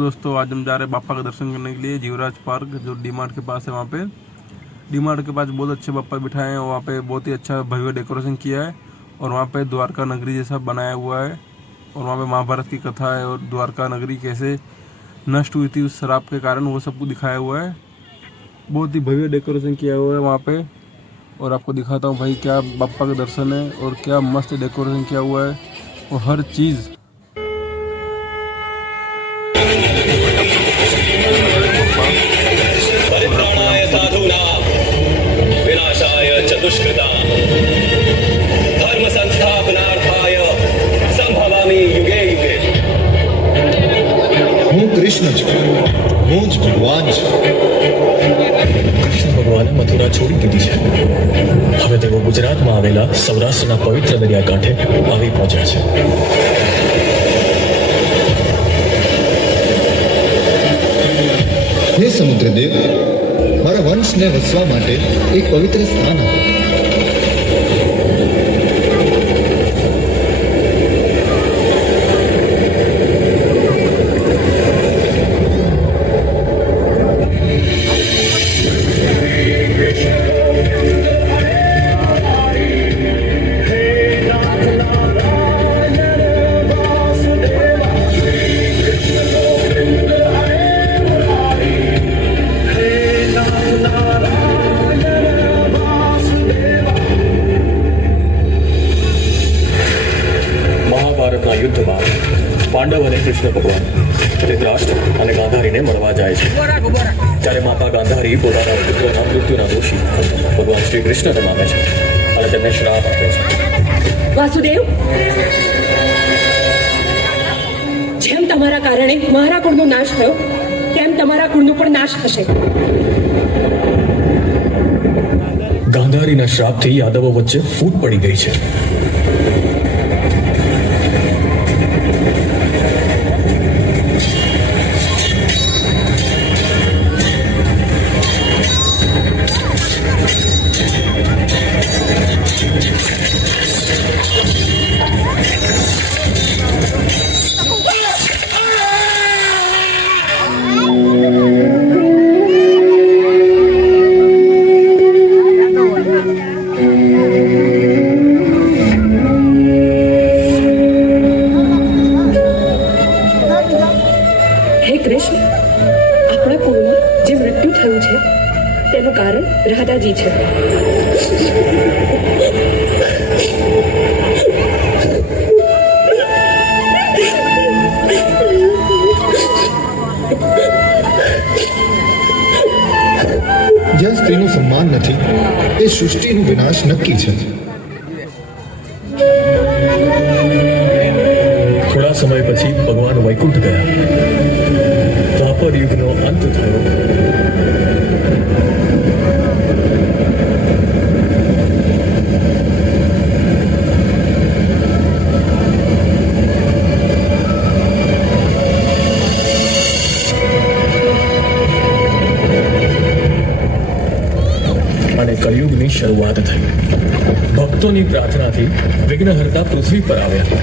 दोस्तों आज हम जा रहे हैं बापा का दर्शन करने के लिए जीवराज पार्क जो डी मार्ट के पास है। वहाँ पे डी मार्ट के पास बहुत अच्छे बापा बिठाए हैं। वहाँ पे बहुत ही अच्छा भव्य डेकोरेशन किया है और वहाँ पे द्वारका नगरी जैसा बनाया हुआ है और वहाँ पे महाभारत की कथा है और द्वारका नगरी कैसे नष्ट हुई थी उस शराब के कारण, वो सब कुछ दिखाया हुआ है। बहुत ही भव्य डेकोरेशन किया हुआ है वहाँ पे और आपको दिखाता हूँ भाई क्या बापा का दर्शन है और क्या मस्त डेकोरेशन किया हुआ है और हर चीज़। परित्राणाय साधूनां विनाशाय चतुष्कृतां धर्म संस्थापनार्थाय संभवामि युगे युगे। હું કૃષ્ણ છું, હું જ ભગવાન છું। કૃષ્ણ ભગવાને મથુરા છોડી દીધી છે। હવે તેઓ ગુજરાતમાં આવેલા સૌરાષ્ટ્રના પવિત્ર દરિયાકાંઠે આવી પહોંચ્યા છે। હે સમુદ્રદેવ, મારા વંશને વસવા માટે એક પવિત્ર સ્થાન આપો। મહાભારતના યુદ્ધમાં પાંડવ અને કૃષ્ણ ભગવાન ધૃતરાષ્ટ્ર અને ગાંધારીને મળવા જાય છે। ત્યારે માતા ગાંધારી પોતાના પુત્રના મૃત્યુના દોષી ભગવાન શ્રી કૃષ્ણને માને છે અને તેમને શ્રાપ આપે છે। વાસુદેવ, જેમ તમારા કારણે મારા કુળનો નાશ થયો તેમ તમારા કુળનો પણ નાશ થશે। ગાંધારીના શ્રાપથી યાદવો વચ્ચે ફૂટ પડી ગઈ છે। હે કૃષ્ણ, આપણા કુળમાં જે મૃત્યુ થયું છે તેનું કારણ રાધાજી છે। જ્યાં સ્ત્રીનું સન્માન નથી એ સૃષ્ટિનો વિનાશ નક્કી છે। થોડા સમય પછી ભગવાન વૈકુંઠ ગયા। દ્વાપર યુગનો અંત થયો। અને કળિયુગની શરૂઆત થઈ। ભક્તોની પ્રાર્થનાથી વિઘ્નહર્તા પૃથ્વી પર આવ્યા।